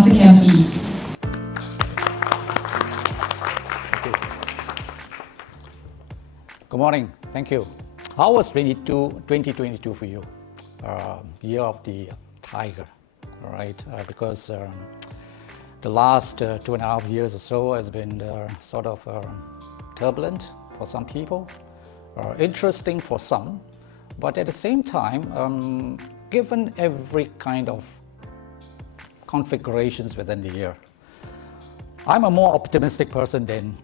Master Cam, please. Good morning. Thank you. How was 2022 for you? Year of the Tiger, all right? Because the last 2.5 years or so has been sort of turbulent for some people, interesting for some, but at the same time, given every kind of configurations within the year, I'm a more optimistic person than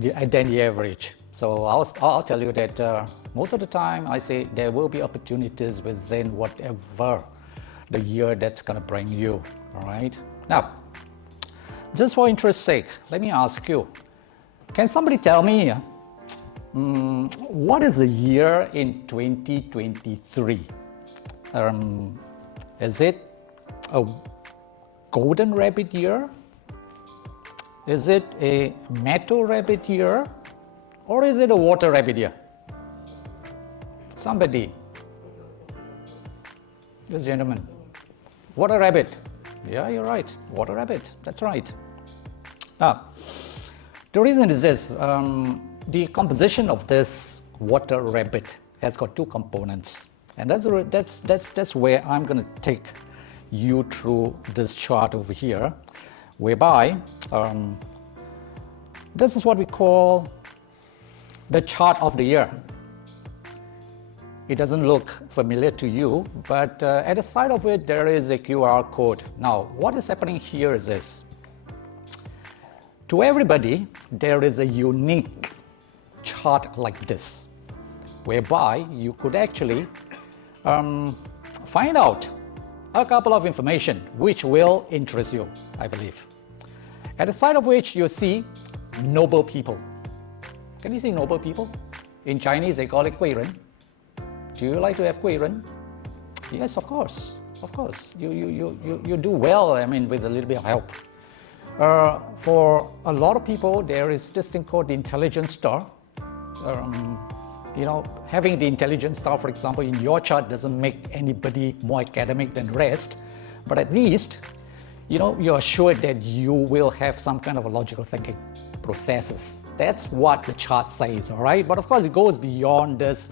the average. So I'll tell you that most of the time I say there will be opportunities within whatever the year that's going to bring you, all right? Now, just for interest's sake, let me ask you, can somebody tell me what is the year in 2023? Is it a golden rabbit year? Is it a metal rabbit year? Or is it a water rabbit year? Somebody. This gentleman. Water rabbit. Yeah, you're right. Water rabbit. That's right. Now, the reason is this. The composition of this water rabbit has got two components. And that's where I'm going to take you through this chart over here, whereby this is what we call the chart of the year. It doesn't look familiar to you, but at the side of it there is a QR code. Now, what is happening here is this. To everybody, there is a unique chart like this, whereby you could actually find out a couple of information which will interest you, I believe. At the side of which you see noble people. Can you see noble people? In Chinese, they call it 贵人. Do you like to have 贵人? Yes, of course. Of course. You do well, I mean, with a little bit of help. For a lot of people, there is this thing called the intelligence star. Having the intelligence star, for example, in your chart doesn't make anybody more academic than the rest, but at least, you're assured that you will have some kind of a logical thinking processes. That's what the chart says, all right? But of course, it goes beyond this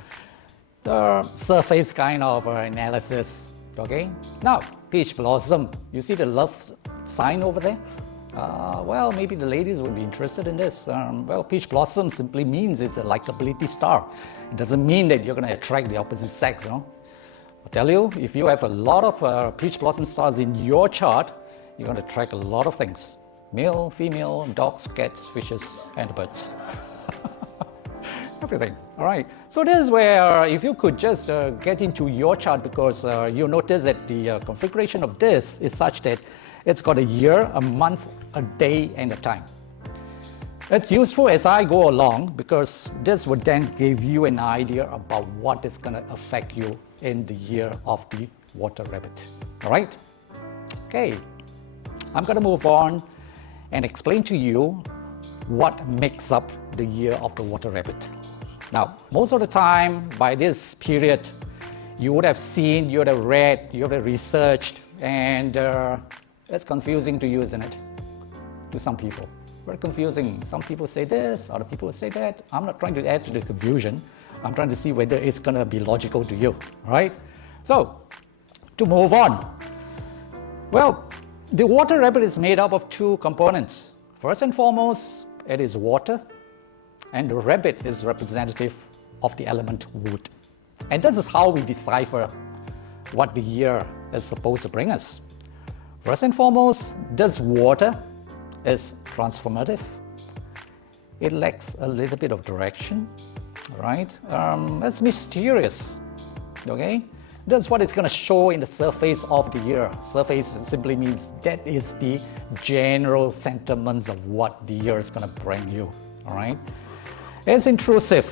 surface kind of analysis, okay? Now, peach blossom, you see the love sign over there? Well, maybe the ladies would be interested in this. Well, peach blossom simply means it's a likability star. It doesn't mean that you're going to attract the opposite sex, I'll tell you, if you have a lot of peach blossom stars in your chart, you're going to attract a lot of things. Male, female, dogs, cats, fishes, and birds. Everything. All right. So this is where if you could just get into your chart, because you notice that the configuration of this is such that it's got a year, a month, a day, and a time. It's useful as I go along because this would then give you an idea about what is going to affect you in the year of the water rabbit. All right? Okay. I'm going to move on and explain to you what makes up the year of the water rabbit. Now, most of the time, by this period, you would have seen, you would have read, you would have researched, and it's confusing to you, isn't it? To some people. Very confusing. Some people say this, other people say that. I'm not trying to add to the confusion. I'm trying to see whether it's going to be logical to you, all right? So, to move on. Well, the water rabbit is made up of two components. First and foremost, it is water, and the rabbit is representative of the element wood. And this is how we decipher what the year is supposed to bring us. First and foremost, this water is transformative. It lacks a little bit of direction, right? It's mysterious, okay? That's what it's going to show in the surface of the year. Surface simply means that is the general sentiments of what the year is going to bring you, all right? It's intrusive.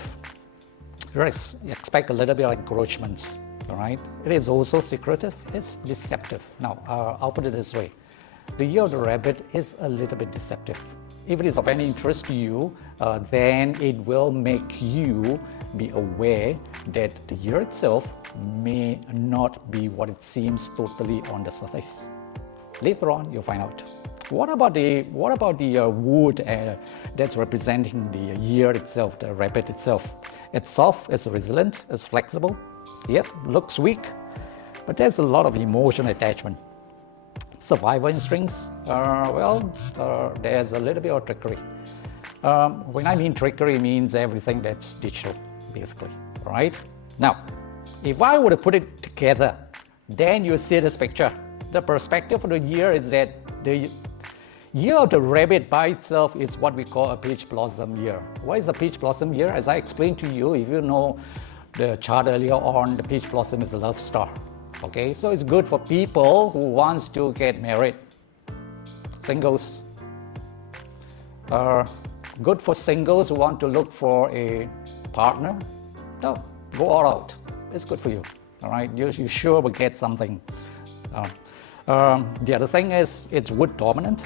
Expect a little bit of encroachments, all right? It is also secretive. It's deceptive. Now, I'll put it this way. The year of the rabbit is a little bit deceptive. If it is of any interest to you, then it will make you be aware that the year itself may not be what it seems totally on the surface. Later on, you'll find out. What about the wood that's representing the year itself, the rabbit itself? It's soft, it's resilient, it's flexible. Yep, looks weak, but there's a lot of emotional attachment. Survival instincts, there's a little bit of trickery. When I mean trickery, it means everything that's digital, basically, right? Now, if I were to put it together, then you see this picture. The perspective of the year is that the year of the rabbit by itself is what we call a peach blossom year. What is a peach blossom year? As I explained to you, if you know the chart earlier on, the peach blossom is a love star. Okay, so it's good for people who wants to get married. Singles. Good for singles who want to look for a partner. No, go all out. It's good for you. All right, you sure will get something. The other thing is it's wood dominant.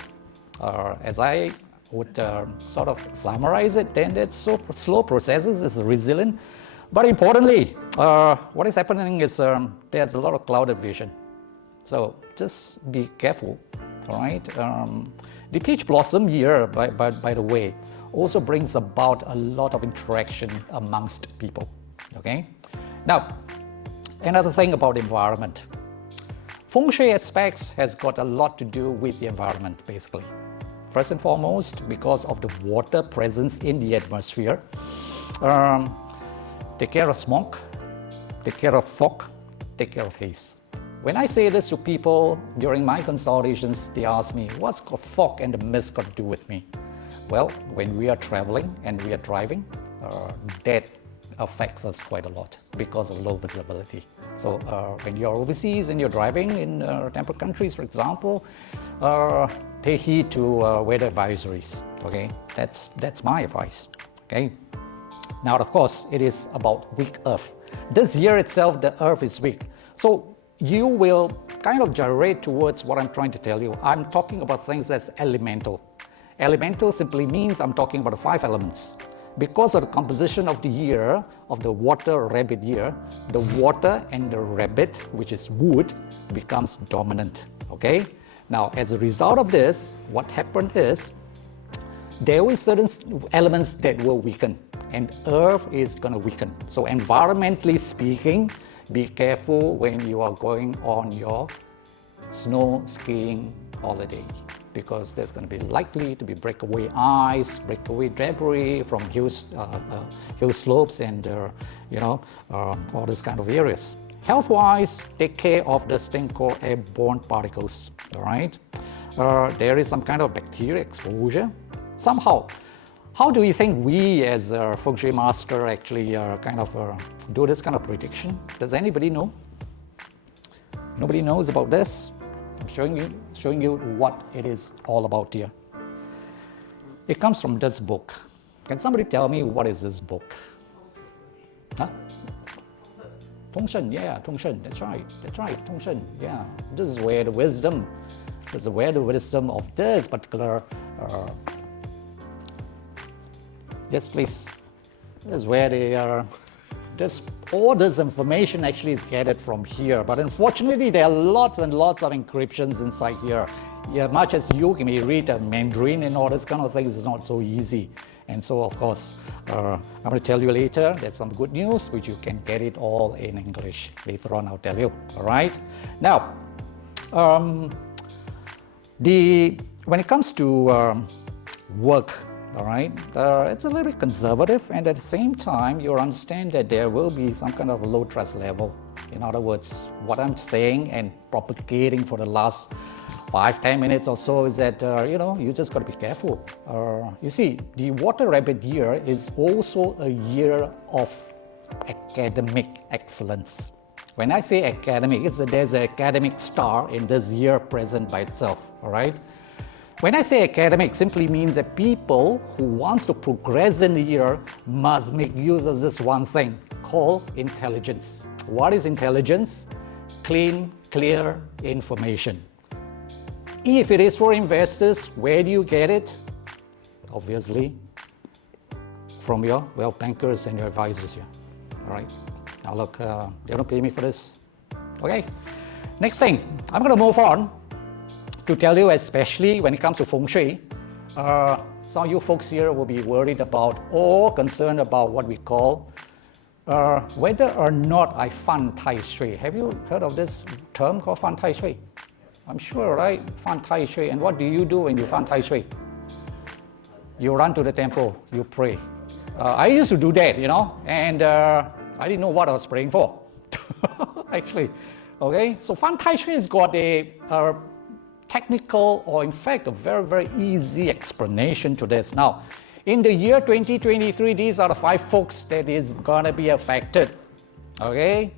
As I would sort of summarize it, then it's so slow processes, it's resilient. But importantly, what is happening is there's a lot of clouded vision. So just be careful, all right? The peach blossom year, by the way, also brings about a lot of interaction amongst people, okay? Now, another thing about environment. Feng Shui aspects has got a lot to do with the environment, basically. First and foremost, because of the water presence in the atmosphere. Take care of smoke, take care of fog, take care of haze. When I say this to people during my consultations, they ask me, what's fog and the mist got to do with me? Well, when we are traveling and we are driving, that affects us quite a lot because of low visibility. So when you're overseas and you're driving in temperate countries, for example, take heed to weather advisories, okay? That's my advice, okay? Now, of course, it is about weak earth. This year itself, the earth is weak. So you will kind of gyrate towards what I'm trying to tell you. I'm talking about things that's elemental. Elemental simply means I'm talking about the 5 elements. Because of the composition of the year, of the water rabbit year, the water and the rabbit, which is wood, becomes dominant, okay? Now, as a result of this, what happened is, there were certain elements that will weaken, and earth is going to weaken. So environmentally speaking, be careful when you are going on your snow skiing holiday, because there's going to be likely to be breakaway ice, breakaway debris from hill slopes and all this kind of areas. Health-wise, take care of this thing called airborne particles, all right? There is some kind of bacteria exposure. Somehow, how do you think we as a Feng Shui master actually do this kind of prediction? Does anybody know? Nobody knows about this? I'm showing you what it is all about here. It comes from this book. Can somebody tell me what is this book? Huh? Tongshen, yeah, Tongshen, that's right, Tongshen, yeah. This is where the wisdom of this particular, yes please, this is where they are, all this information actually is gathered from here, but unfortunately there are lots and lots of encryptions inside here. Yeah, much as you can read Mandarin and all this kind of things, it's not so easy. And so, of course, I'm going to tell you later, there's some good news, which you can get it all in English. Later on, I'll tell you, all right? Now, when it comes to work, all right, it's a little bit conservative, and at the same time, you understand that there will be some kind of low trust level. In other words, what I'm saying and propagating for the last 5-10 minutes or so is that, you just got to be careful. You see, the water rabbit year is also a year of academic excellence. When I say academic, there's an academic star in this year present by itself, all right? When I say academic, simply means that people who wants to progress in the year must make use of this one thing called intelligence. What is intelligence? Clean, clear information. If it is for investors, where do you get it? Obviously, from your bankers and your advisors here. All right. Now look, they don't pay me for this. Okay. Next thing, I'm going to move on to tell you, especially when it comes to Feng Shui, some of you folks here will be worried about or concerned about what we call whether or not I fan Tai Shui. Have you heard of this term called fan Tai Shui? I'm sure, right? Fan Tai Shui. And what do you do when you fan Tai Shui? You run to the temple, you pray. I used to do that, you know, and I didn't know what I was praying for, actually. Okay, so fan Tai Shui has got a technical, or in fact, a very, very easy explanation to this. Now, in the year 2023, these are the 5 folks that is gonna be affected. Okay,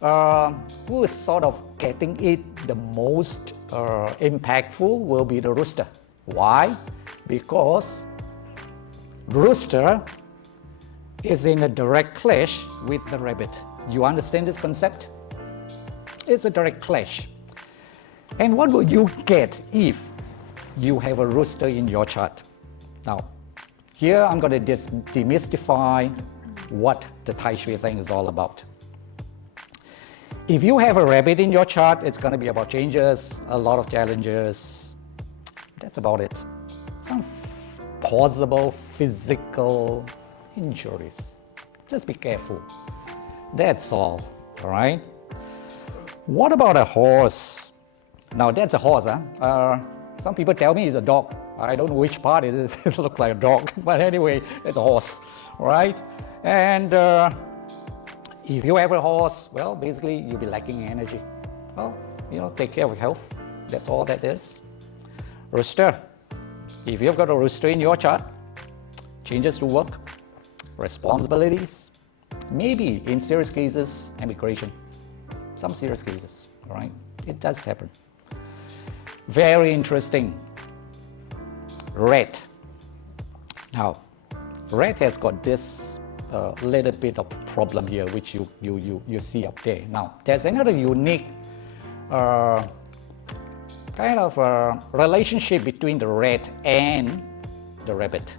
who is sort of getting it the most impactful will be the rooster. Why? Because rooster is in a direct clash with the rabbit. You understand this concept? It's a direct clash. And what will you get if you have a rooster in your chart? Now, here I'm going to demystify what the Tai Shui thing is all about. If you have a rabbit in your chart, it's going to be about changes, a lot of challenges. That's about it. Some possible physical injuries. Just be careful. That's all right? What about a horse? Now that's a horse, huh? Some people tell me it's a dog. I don't know which part it is. It looks like a dog, but anyway, it's a horse, right? And if you have a horse, well, basically you'll be lacking energy. Well, you know, take care of health. That's all that is. Rooster. If you've got a rooster in your chart, changes to work, responsibilities, maybe in serious cases, emigration. Some serious cases, all right? It does happen. Very interesting. Red. Now, red has got this little bit of problem here, which you see up there. Now, there's another unique kind of relationship between the red and the rabbit.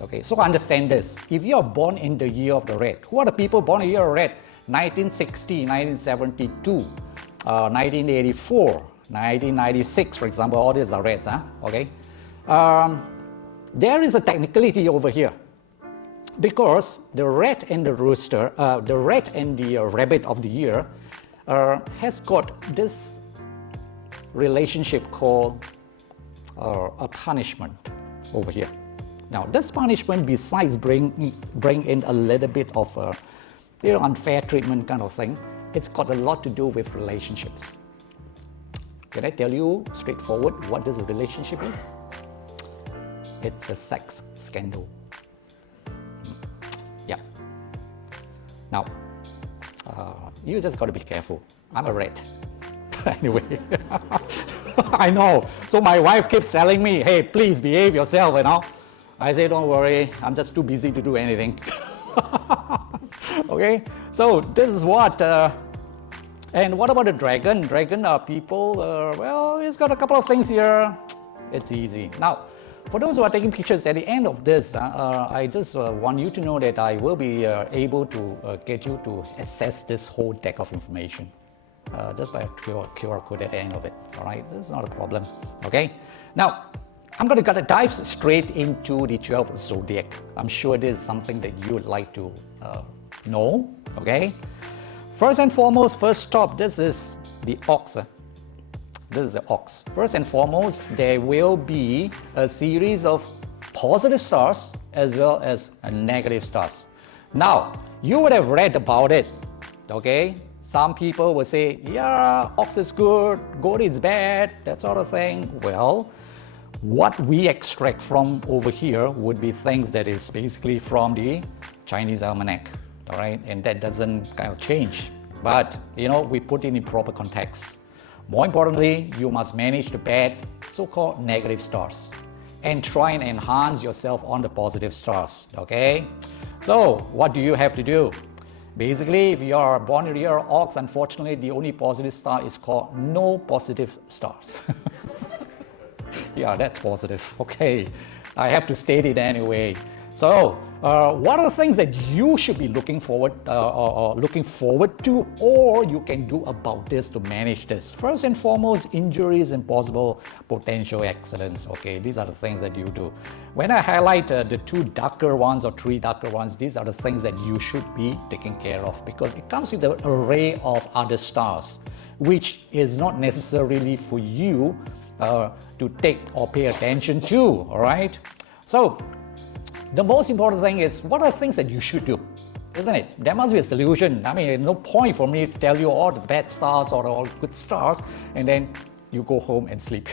Okay, so understand this. If you are born in the year of the red, who are the people born in the year of red? 1960, 1972, 1984, 1996, for example, all these are reds, huh? Okay. There is a technicality over here because the red and the rooster, the red and the rabbit of the year has got this relationship called a punishment over here. Now, this punishment, besides bring in a little bit of unfair treatment kind of thing, it's got a lot to do with relationships. Can I tell you straightforward what this relationship is? It's a sex scandal. Yeah. Now, you just got to be careful. I'm a red. Anyway, I know. So my wife keeps telling me, hey, please behave yourself, you know. I say, don't worry, I'm just too busy to do anything. Okay, so this is what, and what about the dragon? Dragon are people, well, it's got a couple of things here. It's easy. Now, for those who are taking pictures at the end of this, I just want you to know that I will be able to get you to assess this whole deck of information. Just by a QR code at the end of it, all right? This is not a problem, okay? Now, I'm going to dive straight into the 12 Zodiac. I'm sure this is something that you would like to know, okay? First and foremost, first stop, this is the ox. This is the ox. First and foremost, there will be a series of positive stars as well as negative stars. Now, you would have read about it, okay? Some people will say, yeah, ox is good, goat is bad, that sort of thing. Well, what we extract from over here would be things that is basically from the Chinese almanac, all right? And that doesn't kind of change. But, you know, we put it in proper context. More importantly, you must manage the bad, so-called negative stars and try and enhance yourself on the positive stars, okay? So, what do you have to do? Basically, if you are born in the year of ox, unfortunately, the only positive star is called no positive stars. Yeah, that's positive. Okay, I have to state it anyway. So, what are the things that you should be looking forward to, or you can do about this to manage this? First and foremost, injuries and possible potential accidents. Okay, these are the things that you do. When I highlight the 2 darker ones or 3 darker ones, these are the things that you should be taking care of, because it comes with an array of other stars, which is not necessarily for you to take or pay attention to. All right. So, the most important thing is, what are the things that you should do? Isn't it? There must be a solution. I mean, there's no point for me to tell you all the bad stars or all good stars and then you go home and sleep.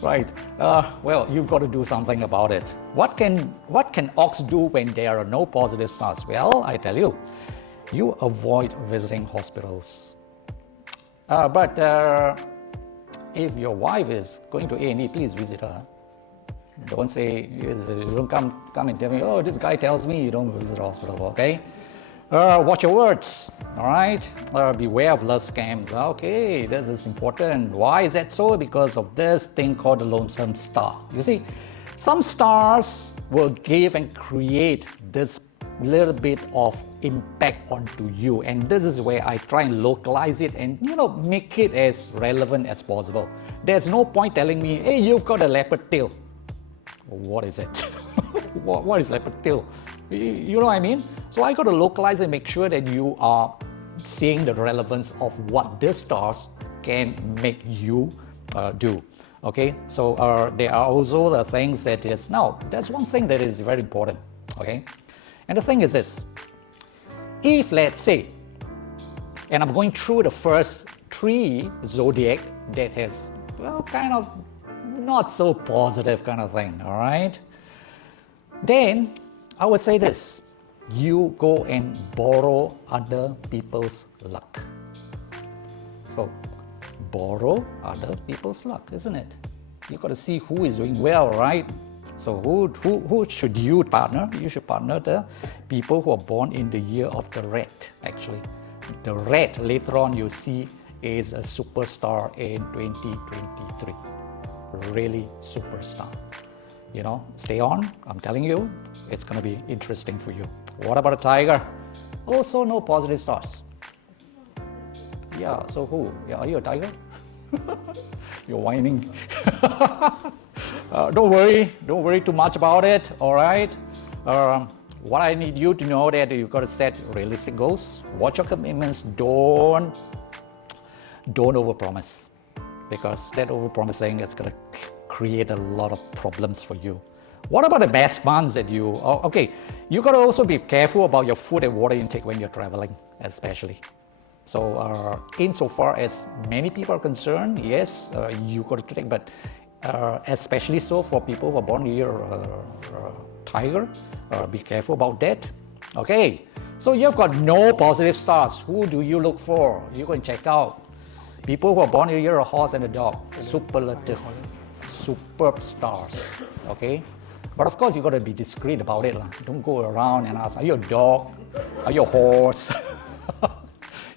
Right? Well, you've got to do something about it. What can ox do when there are no positive stars? Well, I tell you, you avoid visiting hospitals. But if your wife is going to A&E, please visit her. Don't say, don't come and tell me, oh, this guy tells me you don't visit the hospital, okay? Watch your words, all right? Beware of love scams. Okay, this is important. Why is that so? Because of this thing called the lonesome star. You see, some stars will give and create this little bit of impact onto you, and this is where I try and localize it and make it as relevant as possible. There's no point telling me, hey, you've got a leopard tail. What is it? What is leopard tail? You know what I mean? So I got to localize and make sure that you are seeing the relevance of what these stars can make you do. Okay, so there are also the things that is, now there's one thing that is very important. Okay, and the thing is this: if, let's say, and I'm going through the first 3 zodiac that has, well, kind of not so positive kind of thing, all right? Then I would say this: you go and borrow other people's luck. So borrow other people's luck, isn't it? You got to see who is doing well, right? So who should you partner? You should partner the people who are born in the year of the rat. Actually, the rat later on you see is a superstar in 2023. Really superstar. Stay on. I'm telling you, it's going to be interesting for you. What about a tiger? Also no positive stars. Yeah, so who? Yeah, are you a tiger? You're whining. Don't worry too much about it, all right? What I need you to know that you've got to set realistic goals. Watch your commitments. Don't overpromise, because that overpromising is going to create a lot of problems for you. What about the best months that you, okay, you got to also be careful about your food and water intake when you're traveling, especially. So insofar as many people are concerned, yes, you got to take, but especially so for people who are born here, tiger, be careful about that. Okay, so you've got no positive stars. Who do you look for? You can check out people who are born here, a horse and a dog. Superlative, superb stars. Okay, but of course you got to be discreet about it. Don't go around and ask, are you a dog? Are you a horse?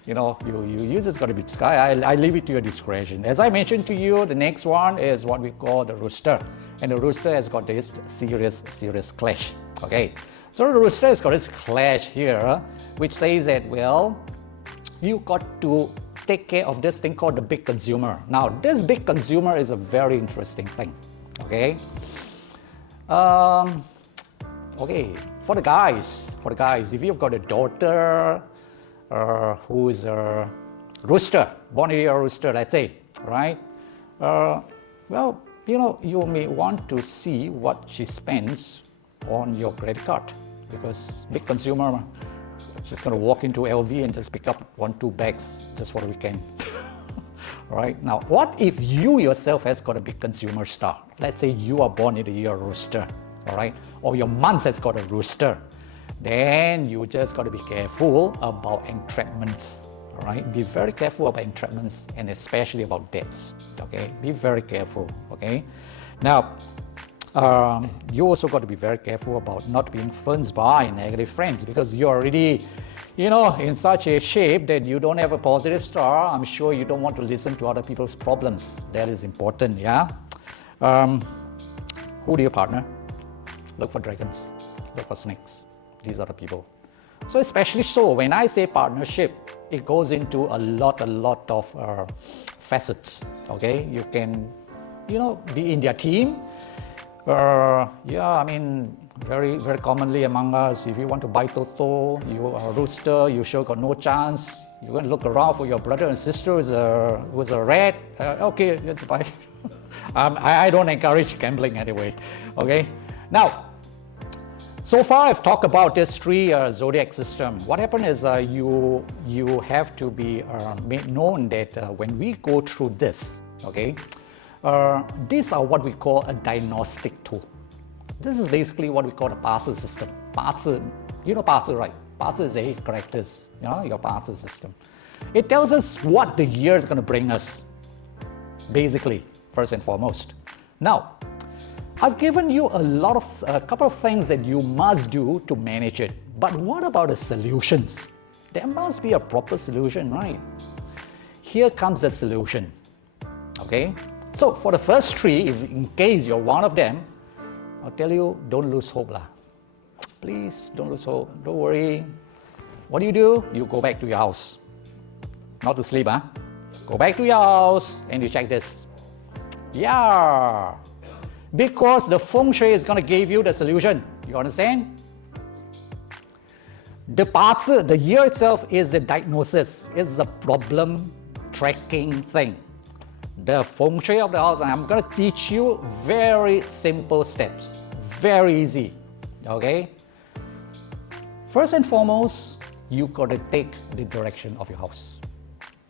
You just got to be discreet. I leave it to your discretion. As I mentioned to you, the next one is what we call the rooster. And the rooster has got this serious clash. Okay, so the rooster has got this clash here, which says that, well, you got to take care of this thing called the big consumer. Now, this big consumer is a very interesting thing. Okay. Okay, for the guys, if you've got a daughter who is a rooster, born here a rooster, let's say, right? Well, you may want to see what she spends on your credit card, because big consumer, she's going to walk into LV and just pick up 1-2 bags just for the weekend. Right? Now, what if you yourself has got a big consumer star? Let's say you are born in the year rooster, all right? Or your month has got a rooster. Then you just got to be careful about entrapments, all right? Be very careful about entrapments, and especially about debts, okay? Be very careful, okay? Now, you also got to be very careful about not being influenced by negative friends, because you're already, in such a shape that you don't have a positive star. I'm sure you don't want to listen to other people's problems. That is important, yeah? Who do you partner? look for dragons, look for snakes. These are the people. So especially so, when I say partnership, it goes into a lot of facets. Okay, you can, be in their team. I mean, very commonly among us, if you want to buy Toto, you are a rooster, you sure got no chance. You're going to look around for your brother and sister who's a rat. Okay, let's buy. I don't encourage gambling anyway. Okay, now, so far I've talked about this 3 zodiac system. What happened is you have to be made known that when we go through this, okay, these are what we call a diagnostic tool. This is basically what we call the Parser system. Parser, you know Parser, right? Parser is 8 characters, your Parser system. It tells us what the year is going to bring us, basically, first and foremost. Now, I've given you a couple of things that you must do to manage it. But what about the solutions? There must be a proper solution, right? Here comes the solution, okay? So for the first 3, if in case you're one of them, I'll tell you, don't lose hope lah. Please don't lose hope. Don't worry. What do? You go back to your house. Not to sleep, huh? Go back to your house and you check this. Yeah. Because the Feng Shui is going to give you the solution. You understand? The Parser, the year itself is the diagnosis. It's the problem tracking thing. The Feng Shui of the house, I'm going to teach you very simple steps. Very easy. Okay? First and foremost, you got to take the direction of your house.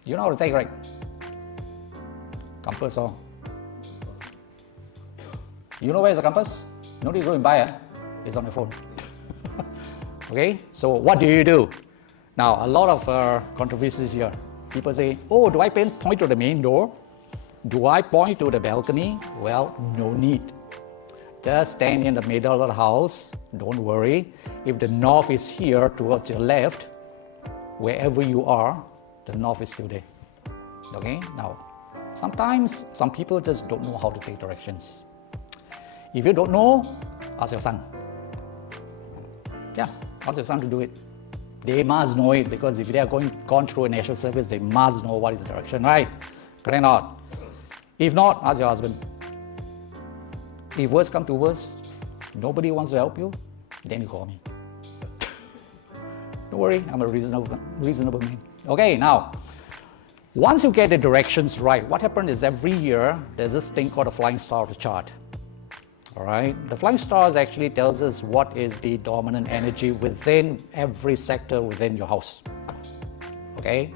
You know how to take, right? Compass or? You know where is the compass? No need to go and buy it. It's on your phone. Okay? So what do? Now, a lot of controversies here. People say, oh, do I point to the main door? Do I point to the balcony? Well, no need. Just stand in the middle of the house. Don't worry. If the north is here towards your left, wherever you are, the north is still there. Okay? Now, sometimes some people just don't know how to take directions. If you don't know, ask your son. Yeah, ask your son to do it. They must know it because if they are gone through a national service, they must know what is the direction, right? Correct or not? If not, ask your husband. If worse come to worse, nobody wants to help you, then you call me. Don't worry, I'm a reasonable man. Okay, now, once you get the directions right, what happens is every year, there's this thing called a flying star of the chart. All right, the flying stars actually tells us what is the dominant energy within every sector within your house. Okay,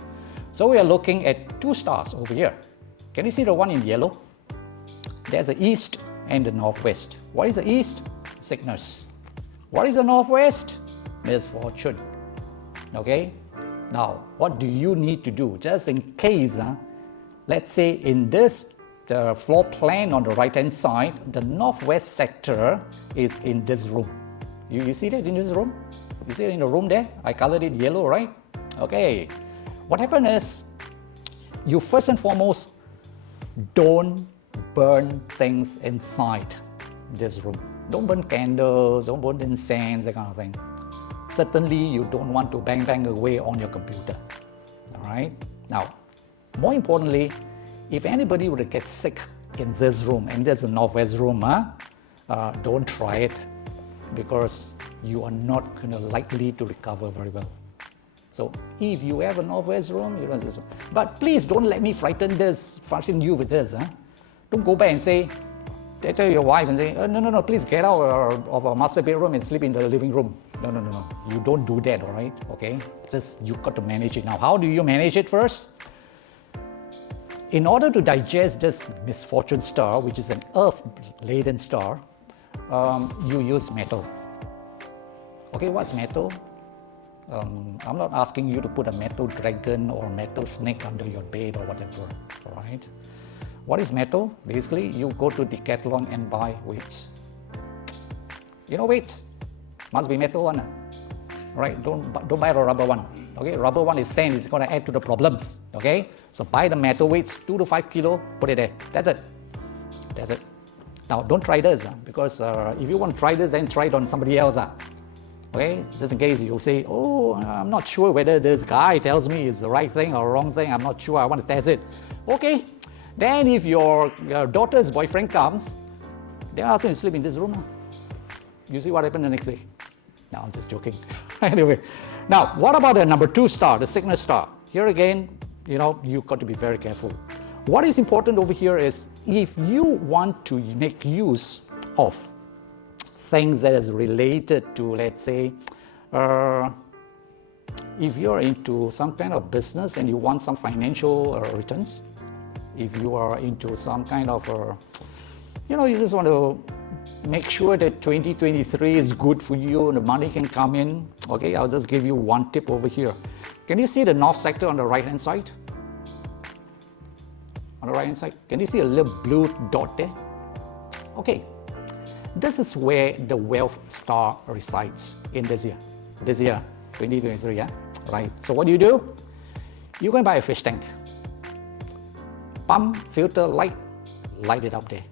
so we are looking at 2 stars over here. Can you see the one in yellow? There's the east and the northwest. What is the east? Sickness. What is the northwest? Misfortune. Okay, now what do you need to do? Just in case, let's say in this the floor plan on the right hand side, the northwest sector is in this room. You see that in this room? You see it in the room there? I colored it yellow, right? Okay. What happened is, you first and foremost, don't burn things inside this room. Don't burn candles, don't burn incense, that kind of thing. Certainly, you don't want to bang away on your computer. All right? Now, more importantly, if anybody were to get sick in this room, and there's a northwest room, don't try it because you are not likely to recover very well. So if you have a northwest room, you don't this one. But please don't let me frighten you with this. Don't go back and say, tell your wife and say, no, please get out of our master bedroom and sleep in the living room. No. You don't do that, all right? Okay? Just, you got to manage it. Now, how do you manage it first? In order to digest this misfortune star, which is an earth-laden star, you use metal. Okay, what's metal? I'm not asking you to put a metal dragon or metal snake under your bed or whatever, all right? What is metal? Basically, you go to Decathlon and buy weights. You know weights? Must be metal one. Right? Don't buy the rubber one. Okay, rubber one is sand, it's going to add to the problems. Okay, so buy the metal weights, 2 to 5 kilo, put it there. That's it. Now, don't try this, because if you want to try this, then try it on somebody else. Okay, just in case you say, oh, I'm not sure whether this guy tells me is the right thing or wrong thing, I'm not sure, I want to test it. Okay, then if your daughter's boyfriend comes, then ask him to sleep in this room. You see what happened the next day. No, I'm just joking. Anyway, now what about the number 2 star, the sickness star? Here again, you've got to be very careful. What is important over here is, if you want to make use of things that is related to, let's say, if you're into some kind of business and you want some financial returns, if you are into some kind of, you just want to make sure that 2023 is good for you and the money can come in. Okay, I'll just give you one tip over here. Can you see the north sector on the right hand side? On the right hand side, can you see a little blue dot there? Okay, this is where the wealth star resides in this year, 2023, yeah? Right, so what do? You go and buy a fish tank, pump, filter, light it up there.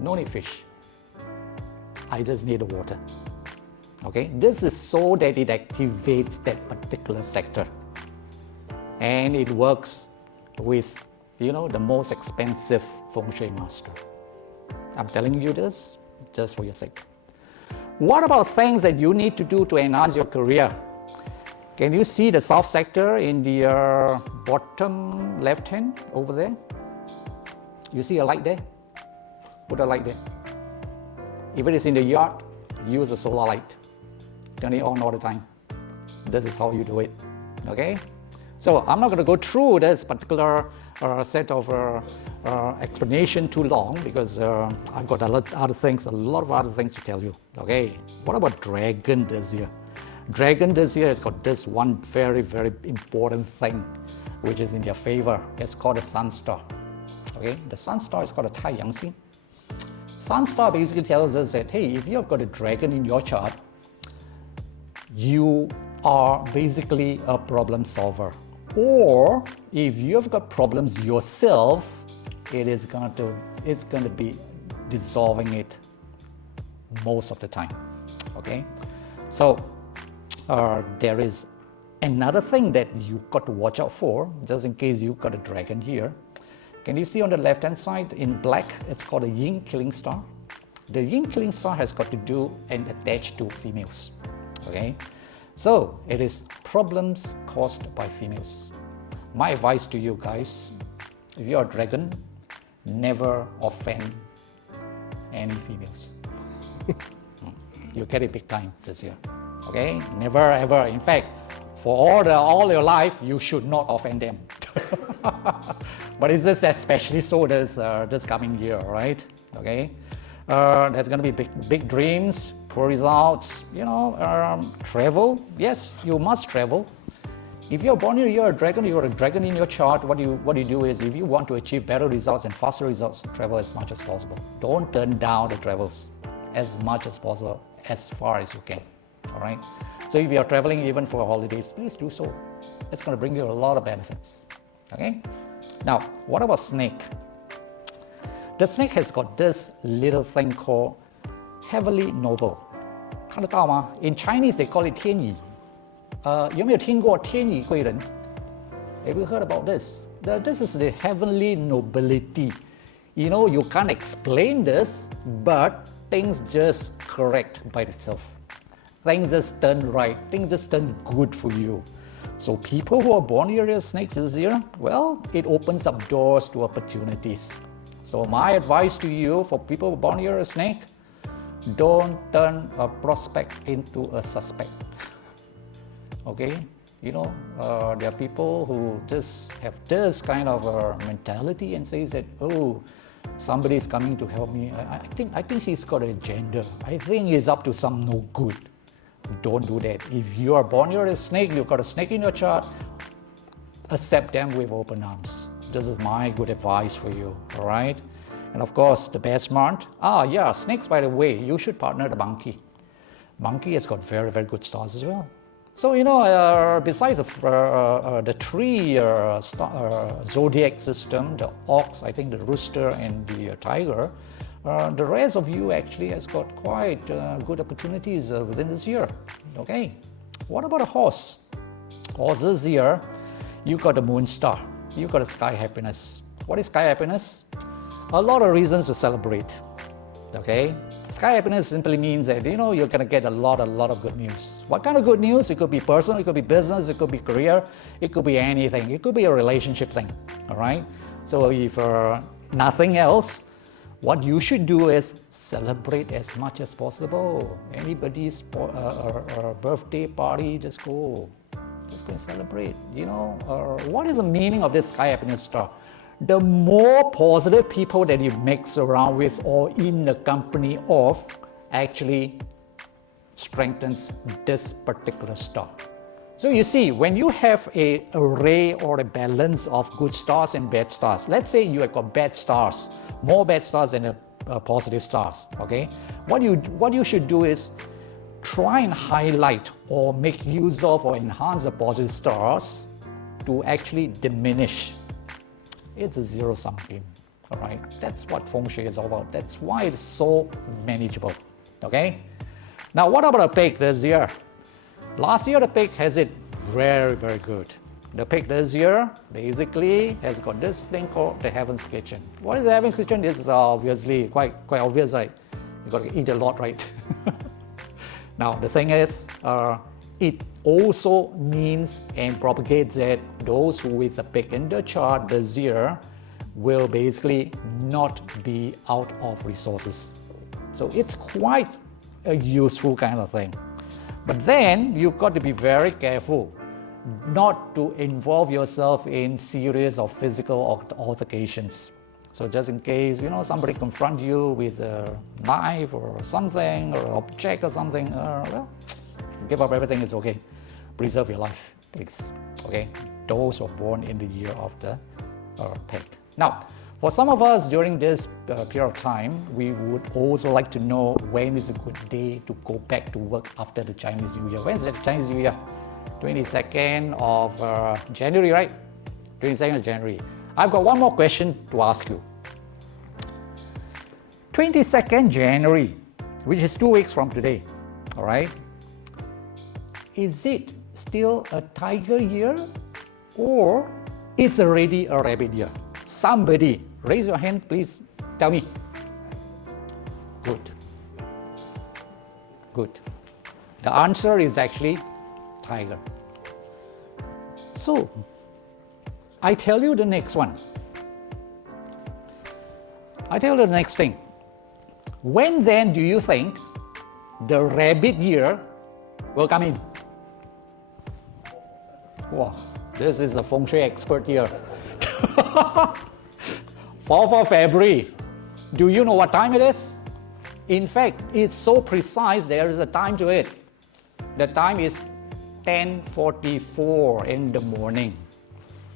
No need fish, I just need the water. Okay, this is so that it activates that particular sector, and it works with, the most expensive Feng Shui master. I'm telling you this just for your sake. What about things that you need to do to enhance your career? Can you see the south sector in the bottom left hand over there? You see a light there? Put a light there. If it is in the yard, use a solar light. Turn it on all the time. This is how you do it. Okay? So I'm not going to go through this particular set of explanation too long, because I've got a lot of other things to tell you. Okay, what about dragon this year? Dragon this year has got this one very, very important thing which is in their favor. It's called the sun star. Okay, the sun star is called a Taiyang Xin. Sun star basically tells us that, hey, if you've got a dragon in your chart, you are basically a problem solver. Or if you've got problems yourself, it's going to be dissolving it most of the time. Okay, so there is another thing that you've got to watch out for, just in case you've got a dragon here. Can you see on the left hand side in black, it's called a yin killing star. The yin killing star has got to do and attached to females. Okay, so it is problems caused by females. My advice to you guys, if you're a dragon, never offend any females. You get it big time this year. Okay, never ever. In fact, for all your life, you should not offend them. But it's just especially so this coming year, right? Okay, there's going to be big dreams, poor results. Travel. Yes, you must travel. If you're born here, you're a dragon in your chart. What you do is, if you want to achieve better results and faster results, travel as much as possible. Don't turn down the travels as much as possible, as far as you can. All right. So if you're traveling even for holidays, please do so. It's going to bring you a lot of benefits. Okay. Now, what about snake? The snake has got this little thing called heavenly noble. 看得到吗? In Chinese, they call it 天乙. 有没有听过天乙贵人? Have you heard about this? This is the heavenly nobility. You can't explain this, but things just correct by itself. Things just turn right. Things just turn good for you. So people who are born here as snakes this year, well, it opens up doors to opportunities. So my advice to you, for people who are born here as snake, don't turn a prospect into a suspect. Okay, there are people who just have this kind of mentality and says that, oh, somebody is coming to help me. I think he's got an agenda. I think he's up to some no good. Don't do that. If you are born here as a snake, you've got a snake in your chart, accept them with open arms. This is my good advice for you, all right? And of course, the best month. Snakes, by the way, you should partner the monkey. Monkey has got very, very good stars as well. So, besides the three zodiac system, the ox, I think the rooster and the tiger, the rest of you actually has got quite good opportunities within this year. Okay, what about a horse? Horse this year, you got the moon star, you got a sky happiness. What is sky happiness? A lot of reasons to celebrate. Okay, sky happiness simply means that you're gonna get a lot of good news. What kind of good news? It could be personal, it could be business, it could be career, it could be anything. It could be a relationship thing. All right. So if nothing else, what you should do is celebrate as much as possible. Anybody's birthday party, just go and celebrate. What is the meaning of this sky happiness star? The more positive people that you mix around with or in the company of actually strengthens this particular star. So you see, when you have an array or a balance of good stars and bad stars, let's say you have got bad stars, more bad stars than positive stars, okay? What you should do is try and highlight or make use of or enhance the positive stars to actually diminish. It's a zero-sum game, all right? That's what Feng Shui is all about. That's why it's so manageable, okay? Now, what about a pig this year? Last year, the pig has it very, very good. The pig this year basically has got this thing called the Heaven's Kitchen. What is the Heaven's Kitchen? This is obviously quite obvious, right? You got to eat a lot, right? Now, the thing is, it also means and propagates that those who with the pig in the chart this year will basically not be out of resources. So it's quite a useful kind of thing. But then you've got to be very careful not to involve yourself in serious or physical altercations. So just in case, somebody confront you with a knife or something, or an object or something, well, give up everything, it's okay. Preserve your life, please. Okay, those who are born in the year of the pig. Now, for some of us during this period of time, we would also like to know when is a good day to go back to work after the Chinese New Year. When is the Chinese New Year? 22nd of January, right? 22nd of January. I've got one more question to ask you. 22nd January, which is 2 weeks from today, all right? Is it still a tiger year or it's already a rabbit year? Somebody, raise your hand, please tell me. Good. Good. The answer is actually tiger. So, I tell you the next one. I tell you the next thing. When then do you think the rabbit year will come in? Wow, this is a Feng Shui expert here. 4th of February. Do you know what time it is? In fact, it's so precise, there is a time to it. The time is 10:44 in the morning.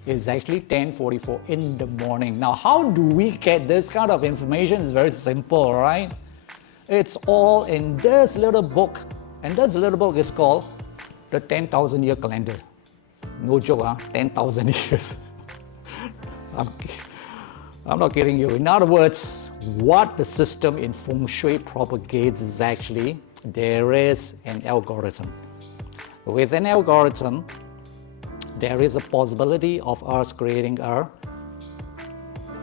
It's actually 10:44 in the morning. Now, how do we get this kind of information? It's very simple, right? It's all in this little book. And this little book is called the 10,000 year calendar. No joke, 10,000 years. I'm not kidding you. In other words, what the system in Feng Shui propagates is actually there is an algorithm. With an algorithm, there is a possibility of us creating a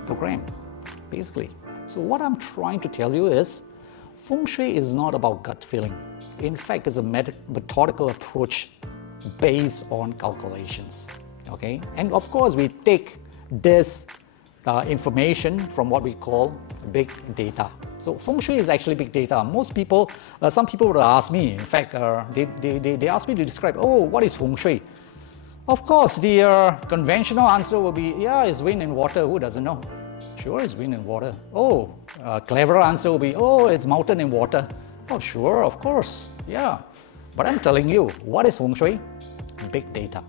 program, basically. So what I'm trying to tell you is, Feng Shui is not about gut feeling. In fact, it's a methodical approach based on calculations, okay? And of course, we take this information from what we call big data. So Feng Shui is actually big data. Most people, some people would ask me, in fact, they ask me to describe, what is Feng Shui? Of course, the conventional answer will be, yeah, it's wind and water. Who doesn't know? Sure, it's wind and water. Clever answer will be, it's mountain and water. Oh, sure, of course, yeah. But I'm telling you, what is Feng Shui? Big data.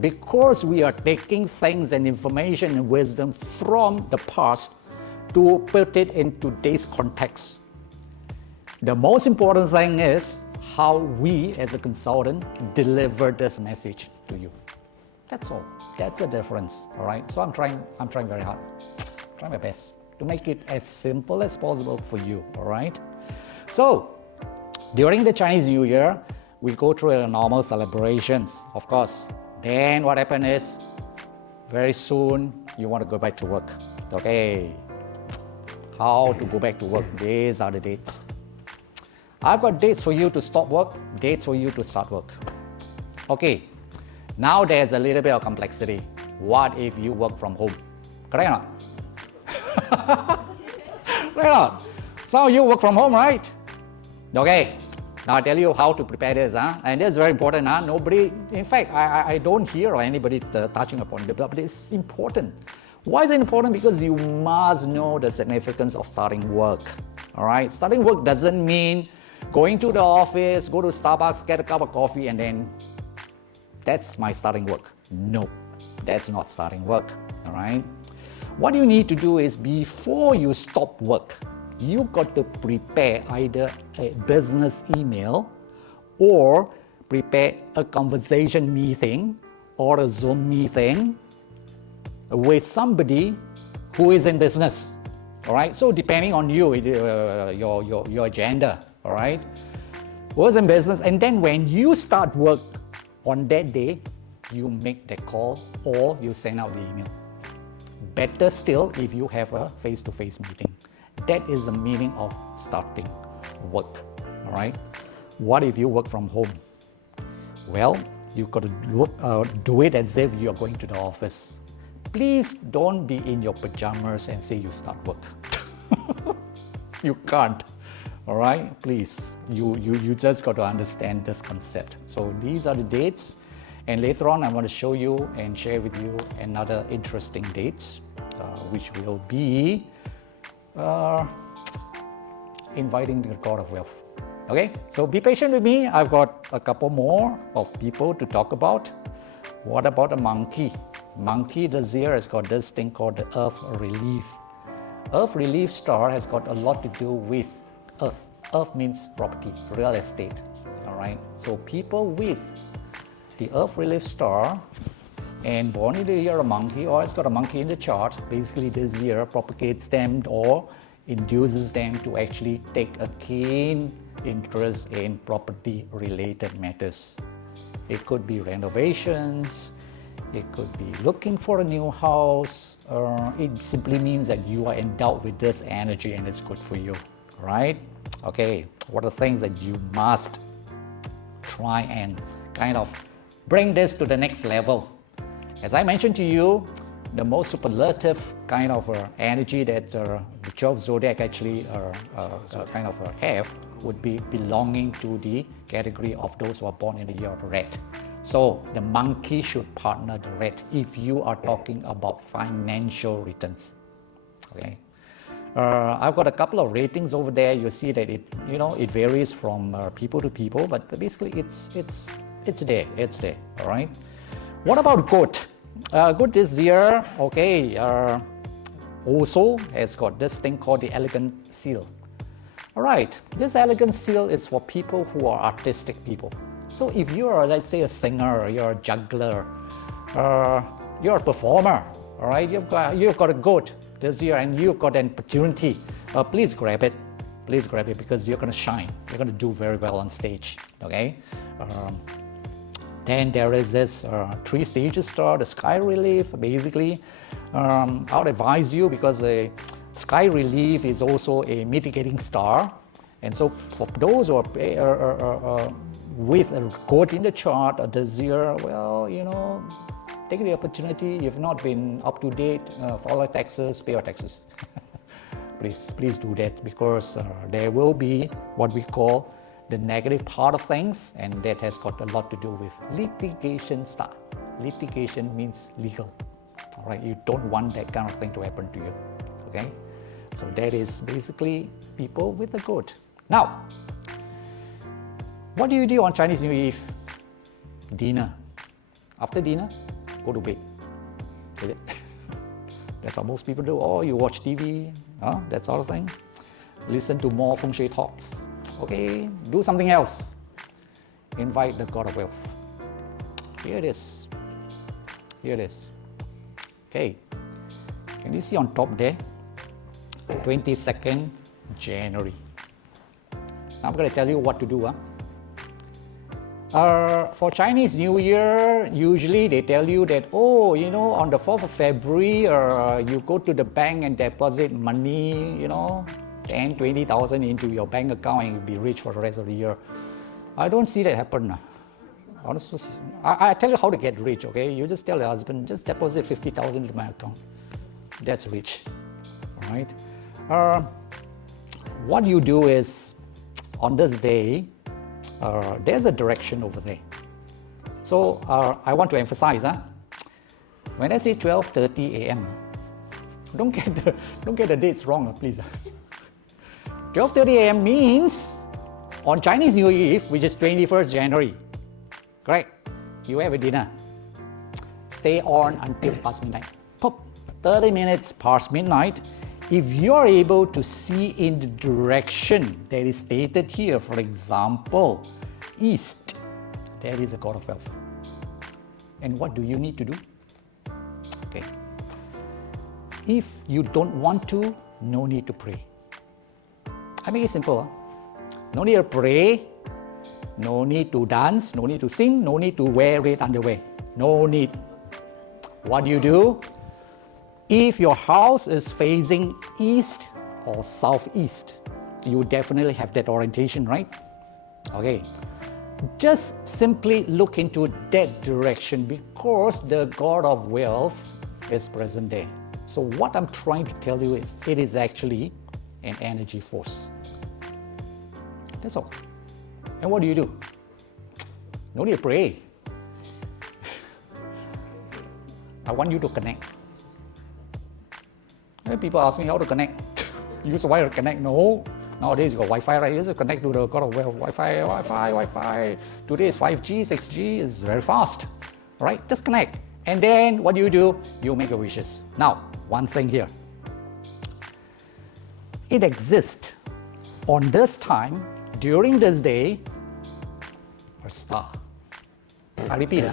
Because we are taking things and information and wisdom from the past to put it in today's context. The most important thing is how we as a consultant deliver this message to you. That's all. That's the difference. All right. So I'm trying very hard. Try my best to make it as simple as possible for you. All right. So during the Chinese New Year, we go through the normal celebrations, of course. Then what happens is, very soon you want to go back to work. Okay. How to go back to work? These are the dates. I've got dates for you to stop work, dates for you to start work. Okay. Now there's a little bit of complexity. What if you work from home? Correct or not? Correct or not? So you work from home, right? Okay. Now I tell you how to prepare this, and this is very important. Nobody, in fact, I don't hear anybody touching upon it, but it's important. Why is it important? Because you must know the significance of starting work. All right, starting work doesn't mean going to the office, go to Starbucks, get a cup of coffee, and then that's my starting work. No, that's not starting work. All right. What you need to do is before you stop work, you got to prepare either a business email or prepare a conversation meeting or a Zoom meeting with somebody who is in business. All right. So depending on you, your agenda. All right. Who's in business, and then when you start work on that day, you make the call or you send out the email. Better still if you have a face-to-face meeting. That is the meaning of starting work. All right. What if you work from home? Well, you've got to do it as if you're going to the office. Please don't be in your pajamas and say you start work. You can't. All right, please. You just got to understand this concept. So these are the dates, and later on I'm going to show you and share with you another interesting dates, which will be inviting the God of Wealth. Okay, so be patient with me. I've got a couple more of people to talk about. What about a monkey? Monkey this year has got this thing called the Earth Relief. Earth Relief star has got a lot to do with Earth. Earth means property, real estate. All right. So people with the Earth Relief star and born in the year of monkey, or has got a monkey in the chart, basically this year propagates them or induces them to actually take a keen interest in property related matters. It could be renovations, it could be looking for a new house, it simply means that you are endowed with this energy and it's good for you, right? Okay, what are things that you must try and kind of bring this to the next level? As I mentioned to you, the most superlative kind of energy that the 12 zodiac actually kind of have would be belonging to the category of those who are born in the year of rat. So the monkey should partner the rat if you are talking about financial returns. Okay. I've got a couple of ratings over there. You see that it varies from people to people, but basically it's there. All right. What about goat? Goat this year, okay, also has got this thing called the elegant seal. All right, this elegant seal is for people who are artistic people. So if you're, let's say, a singer, you're a juggler, you're a performer, all right, you've got a goat this year and you've got an opportunity, please grab it. Please grab it because you're going to shine. You're going to do very well on stage, okay? Then there is this 3 stages star, the sky relief. Basically, I would advise you because a sky relief is also a mitigating star. And so for those who are with a goat in the chart this year, well, take the opportunity. You've not been up to date, file your taxes, pay your taxes. Please do that because there will be what we call the negative part of things, and that has got a lot to do with litigation stuff. Litigation means legal. All right, you don't want that kind of thing to happen to you. Okay, so that is basically people with a goat. Now, what do you do on Chinese New Year Eve? Dinner. After dinner, go to bed. Is it? That's what most people do. Oh, you watch TV, that sort of thing. Listen to more Feng Shui talks. Okay, do something else. invite the God of Wealth. Here it is. Here it is. Okay. Can you see on top there? 22nd January. Now I'm going to tell you what to do. For Chinese New Year, usually they tell you that, oh, you know, on the 4th of February, you go to the bank and deposit money, you know, 10, 20,000 into your bank account and you'll be rich for the rest of the year. I don't see that happen. Honestly, I tell you how to get rich, okay? You just tell your husband, just deposit 50,000 into my account. That's rich, all right? What you do is, on this day, there's a direction over there. So I want to emphasize, when I say 12:30 a.m., don't get the dates wrong, please. 12:30 a.m. means on Chinese New Year Eve, which is 21st January, correct? You have a dinner. Stay on until past midnight. Pop, 30 minutes past midnight. If you're able to see in the direction that is stated here, for example, east, there is a God of Wealth. And what do you need to do? Okay. If you don't want to, no need to pray. I make it simple. No need to pray, no need to dance, no need to sing, no need to wear red underwear. No need. What do you do? If your house is facing east or southeast, you definitely have that orientation, right? Okay. Just simply look into that direction because the God of Wealth is present there. So what I'm trying to tell you is it is actually an energy force. That's all. And what do? No need to pray. I want you to connect. And people ask me how to connect. Use a wire to connect. No. Nowadays you got Wi-Fi, right? You just connect to the God of Wealth. Wi-Fi. Today is 5G, 6G is very fast. Right? Just connect. And then what do? You make your wishes. Now, one thing here. It exists on this time, during this day, a star. I repeat,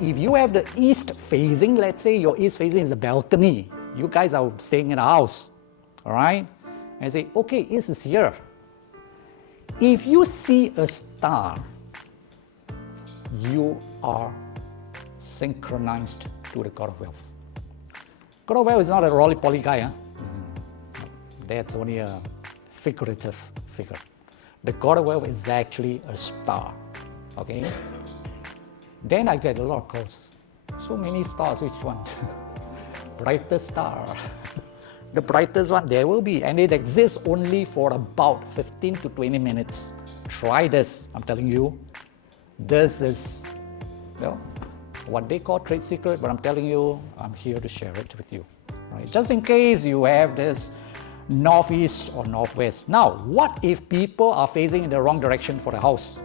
if you have the east facing, let's say your east facing is a balcony, you guys are staying in a house, all right? And say, okay, east is here. If you see a star, you are synchronized to the God of Wealth. God of Wealth is not a roly-poly guy. That's only a figurative figure. The God of Wealth is actually a star, okay? Then I get a lot of calls. So many stars, which one? Brightest star. The brightest one there will be, and it exists only for about 15 to 20 minutes. Try this, I'm telling you. This is, well, what they call trade secret, but I'm telling you, I'm here to share it with you. Right? Just in case you have this northeast or northwest. Now, what if people are facing in the wrong direction for the house?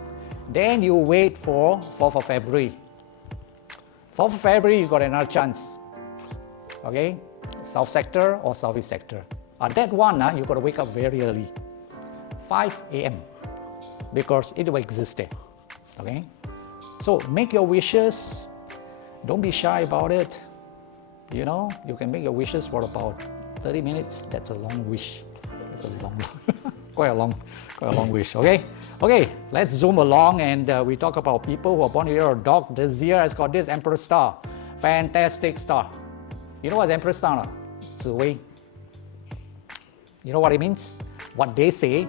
Then you wait for 4th of February. 4th of February, you got another chance. Okay? South sector or southeast sector. That one, you got to wake up very early. 5 a.m. because it will exist there. Okay? So make your wishes. Don't be shy about it. You know, you can make your wishes for about 30 minutes. That's a long wish. That's a long, quite a long wish. Okay? Okay, let's zoom along and we talk about people who are born here. Dog this year has got this Emperor star. Fantastic star. You know what's Emperor star? Ziwei. You know what it means? What they say,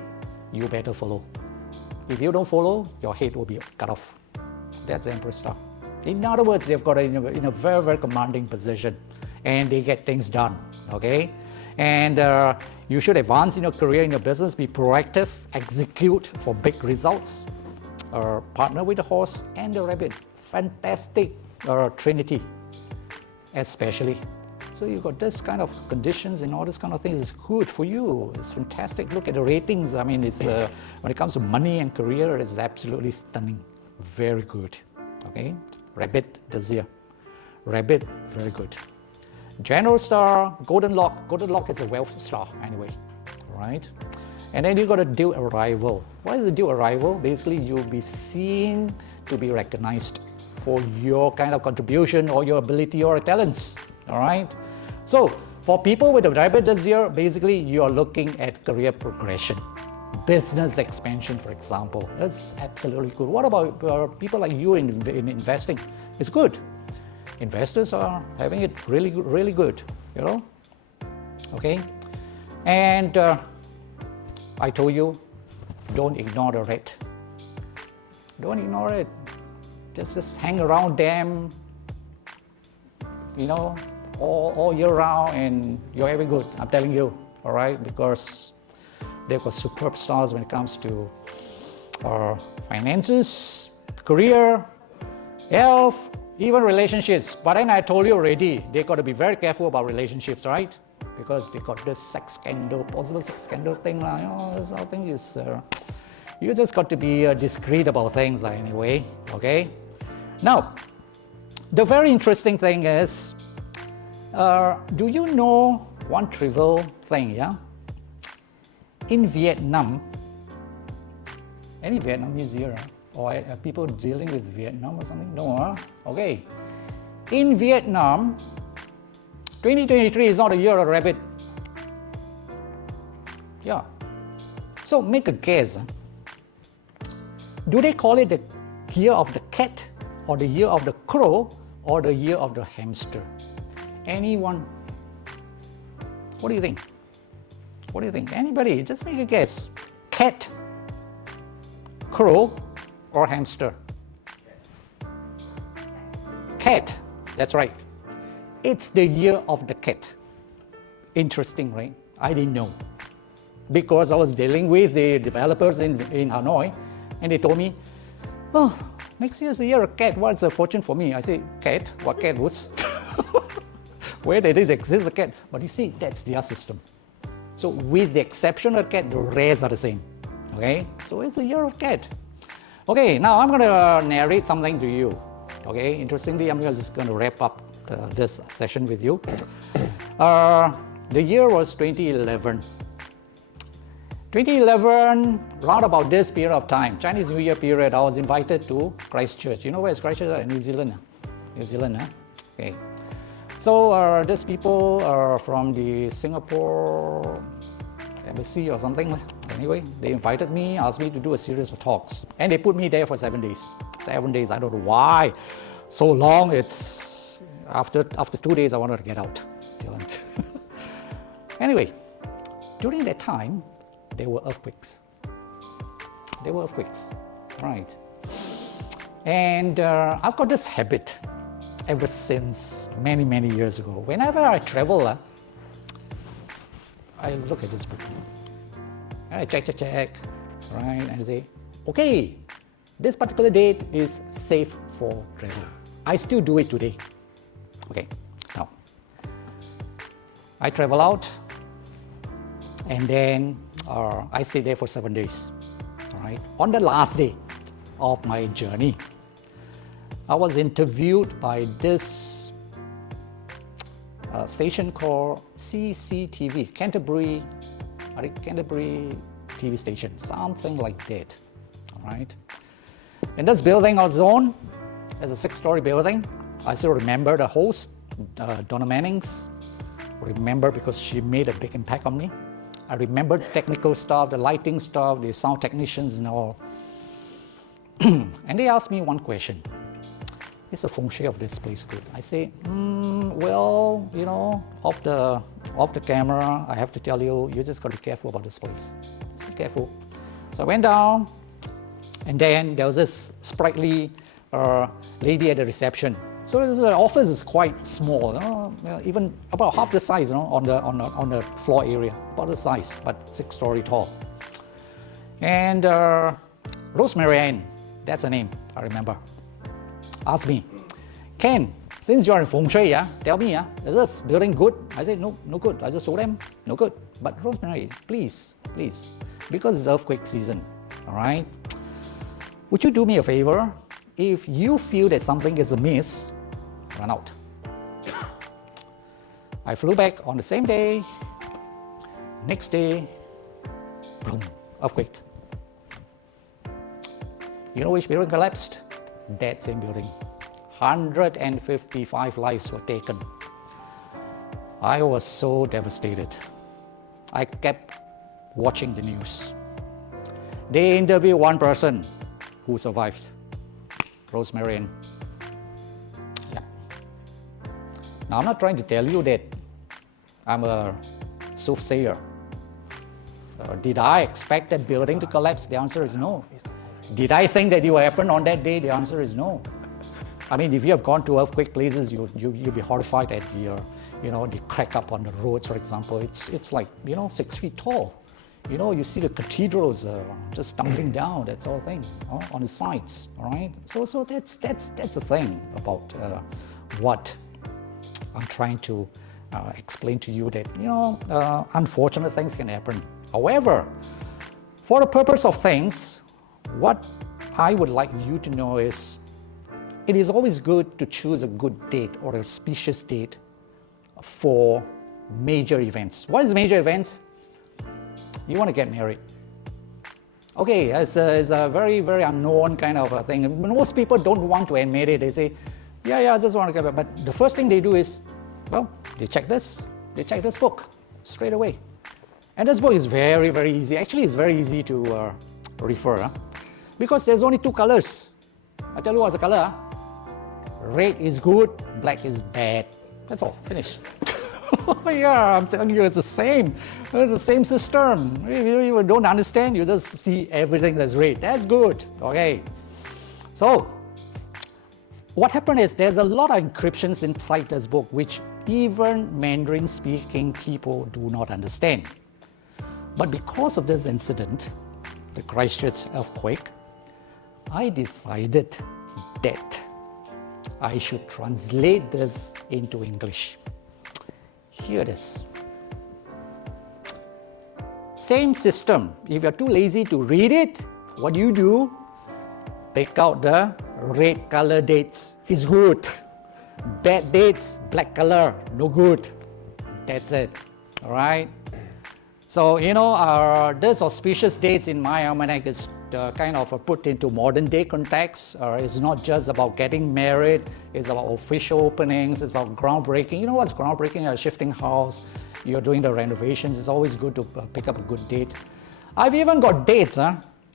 you better follow. If you don't follow, your head will be cut off. That's the Emperor star. In other words, they've got in a very, very commanding position and they get things done. Okay? And you should advance in your career, in your business, be proactive, execute for big results. Partner with the horse and the rabbit. Fantastic trinity, especially. So you got this kind of conditions and all this kind of things. It's good for you. It's fantastic. Look at the ratings. I mean, it's when it comes to money and career, it's absolutely stunning. Very good. Okay, rabbit this year. Rabbit, very good. General star, golden lock. Golden lock is a wealth star anyway, right? And then you got a due arrival. What is the due arrival? Basically, you'll be seen to be recognized for your kind of contribution or your ability or talents. All right. So for people with a rabbit this year, basically you are looking at career progression, business expansion, for example. That's absolutely good. What about people like you in investing? It's good. Investors are having it really, really good. You know. Okay. And I told you, don't ignore the red. Don't ignore it. Just hang around them, you know, all year round, and you're having good. I'm telling you, all right, because they've got superb stars when it comes to finances, career, health, even relationships. But then I told you already, they got to be very careful about relationships, right? Because they got this sex scandal, possible sex scandal thing. You know, this whole thing is, you just got to be discreet about things anyway, okay? Now, the very interesting thing is, do you know one trivial thing, yeah? In Vietnam, any Vietnamese here, or people dealing with Vietnam or something? No, huh? Okay. In Vietnam, 2023 is not a year of rabbit. Yeah. So make a guess. Do they call it the year of the cat, or the year of the crow, or the year of the hamster? Anyone? What do you think? What do you think? Anybody? Just make a guess. Cat, crow, or hamster? Cat. That's right. It's the year of the cat. Interesting, right? I didn't know. Because I was dealing with the developers in Hanoi, and they told me, oh, next year is the year of cat. What's a fortune for me? I say, cat? What cat was? Where did it exist, a cat? But you see, that's their system. So with the exception of cat, the rest are the same. Okay? So it's a year of cat. Okay, now I'm going to narrate something to you. Okay? Interestingly, I'm just going to wrap up this session with you. The year was 2011. 2011, round about this period of time, Chinese New Year period, I was invited to Christchurch. You know where is Christchurch? New Zealand. New Zealand, huh? Okay. So these people are from the Singapore embassy or something. Anyway, they invited me, asked me to do a series of talks. And they put me there for 7 days. 7 days, I don't know why. So long, it's after 2 days I wanted to get out. Anyway, during that time, there were earthquakes. Right. And I've got this habit ever since many, many years ago. Whenever I travel, I look at this book. I check, right? And I say, okay, this particular date is safe for travel. I still do it today. Okay, now, I travel out, and then I stay there for 7 days. All right. On the last day of my journey, I was interviewed by this station called CCTV, Canterbury TV station, something like that. All right. In this building I was on, it's a 6-story building. I still remember the host, Donna Mannings. Remember because she made a big impact on me. I remember the technical stuff, the lighting stuff, the sound technicians and all. And they asked me one question. Is the Feng Shui of this place good? I say, well, you know, off the camera, I have to tell you, you just got to be careful about this place. Just be careful. So I went down, and then there was this sprightly lady at the reception. So the office is quite small, you know, even about half the size, you know, on the floor area, about the size, but 6-story tall. And Rosemary Ann, that's her name, I remember, asked me, Ken, since you're in Feng Shui, tell me, is this building good? I said, no good. I just told them, no good. But Rosemary, please, because it's earthquake season, all right? Would you do me a favor? If you feel that something is amiss, run out. I flew back on the same day, next day, boom, earthquake. You know which building collapsed? That same building. 155 lives were taken. I was so devastated. I kept watching the news. They interviewed one person who survived, Rosemary. Yeah. Now, I'm not trying to tell you that I'm a soothsayer. Did I expect that building to collapse? The answer is no. Did I think that it would happen on that day? The answer is no. I mean, if you have gone to earthquake places, you'll be horrified at the crack up on the roads, for example. It's like 6 feet tall. You see the cathedrals just tumbling down. That sort of thing on the sides. All right. So that's the thing about what I'm trying to explain to you, that unfortunate things can happen. However, for the purpose of things, what I would like you to know is, it is always good to choose a good date or a auspicious date for major events. What is major events? You want to get married. Okay, it's a very, very unknown kind of a thing. Most people don't want to admit it. They say, yeah, I just want to get married. But the first thing they do is, well, they check this book straight away. And this book is very, very easy. Actually, it's very easy to refer, because there's only two colors. I tell you what's the color. Red is good, black is bad. That's all, finish. Yeah, I'm telling you, it's the same. It's the same system. If you don't understand, you just see everything that's red. That's good, okay? So, what happened is, there's a lot of encryptions inside this book which even Mandarin-speaking people do not understand. But because of this incident, the Christchurch earthquake, I decided that I should translate this into English. Here it is. Same system. If you're too lazy to read it, what do? Pick out the red color dates. It's good. Bad dates, black color, no good. That's it. All right. So, this auspicious dates in my almanac is kind of put into modern day context. It's not just about getting married, it's about official openings, it's about groundbreaking. You know what's groundbreaking? You're shifting house, you're doing the renovations. It's always good to pick up a good date. I've even got dates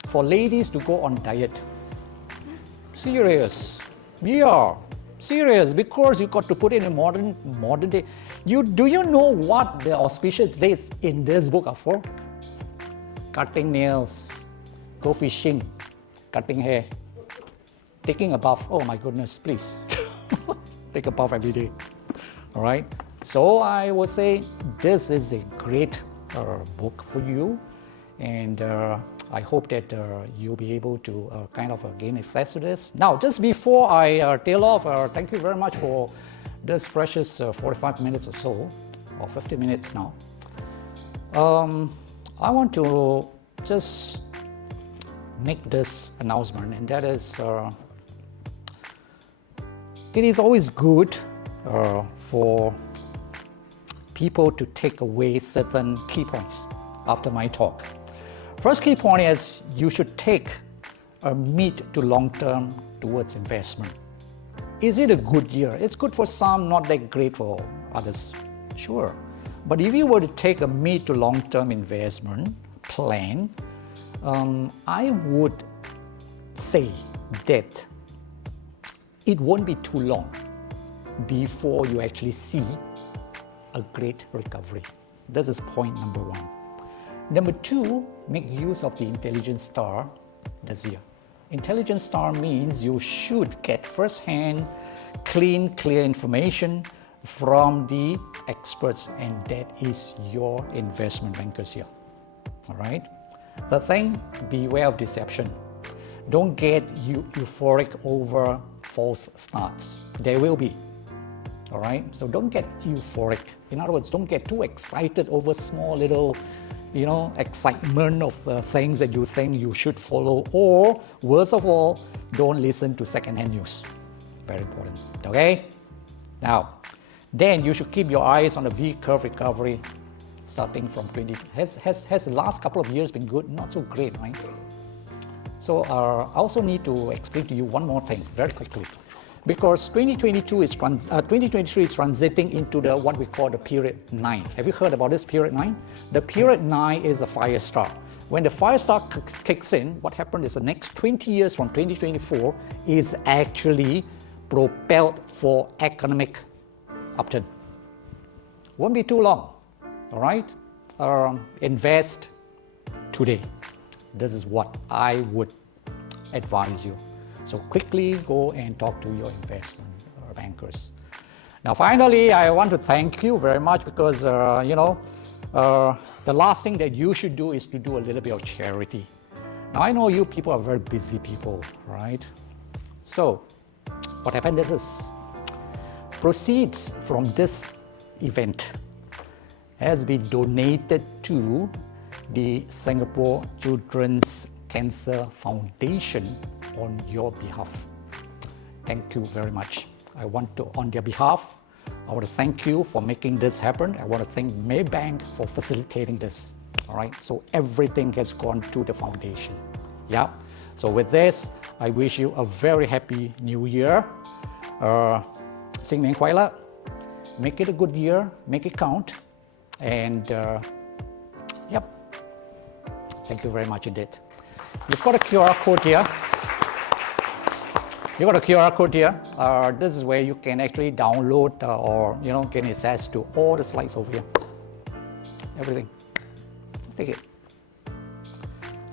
for ladies to go on diet. Serious. Yeah, serious, because you got to put it in modern day. Do you know what the auspicious dates in this book are for? Cutting nails, go fishing, cutting hair, taking a bath. Oh my goodness, please. Take a bath every day. All right. So I would say this is a great book for you, and I hope that you'll be able to kind of gain access to this. Now, just before I tail off, thank you very much for this precious 45 minutes or so, or 50 minutes now. I want to just make this announcement, and that is, it is always good for people to take away certain key points after my talk. First key point is, you should take a mid to long term towards investment. Is it a good year? It's good for some, not that great for others. Sure. But if you were to take a mid to long term investment plan, I would say that it won't be too long before you actually see a great recovery. This is point number one. Number two, make use of the Intelligence Star this year. Intelligence Star means you should get first-hand, clean, clear information from the experts, and that is your investment bankers here. All right? The thing, beware of deception. Don't get euphoric over false starts. There will be. All right? So don't get euphoric. In other words, don't get too excited over small little excitement of the things that you think you should follow, or worst of all, don't listen to second-hand news. Very important, okay? Now, then you should keep your eyes on the V-curve recovery starting from 20. Has the last couple of years been good? Not so great, right? So I also need to explain to you one more thing very quickly, because 2023 is transiting into the what we call the period 9. Have you heard about this period 9? The period 9 is a fire star. When the fire star kicks in, what happened is the next 20 years from 2024 is actually propelled for economic upturn. Won't be too long, all right? Invest today. This is what I would advise you. So quickly go and talk to your investment bankers. Now finally, I want to thank you very much because, the last thing that you should do is to do a little bit of charity. Now I know you people are very busy people, right? So what happened is proceeds from this event has been donated to the Singapore Children's Cancer Foundation on your behalf. Thank you very much. On their behalf, I want to thank you for making this happen. I want to thank Maybank for facilitating this. All right, so everything has gone to the foundation. Yeah. So with this, I wish you a very happy new year. Sinh Niên Khoai Lạc. Make it a good year. Make it count. And yep. Thank you very much indeed. You've got a QR code here. You got a QR code here. This is where you can actually download or gain access to all the slides over here. Everything. Let's take it.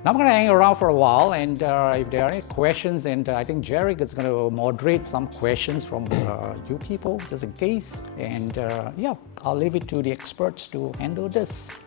Now I'm going to hang around for a while, and if there are any questions, and I think Jarek is going to moderate some questions from you people, just in case. And yeah, I'll leave it to the experts to handle this.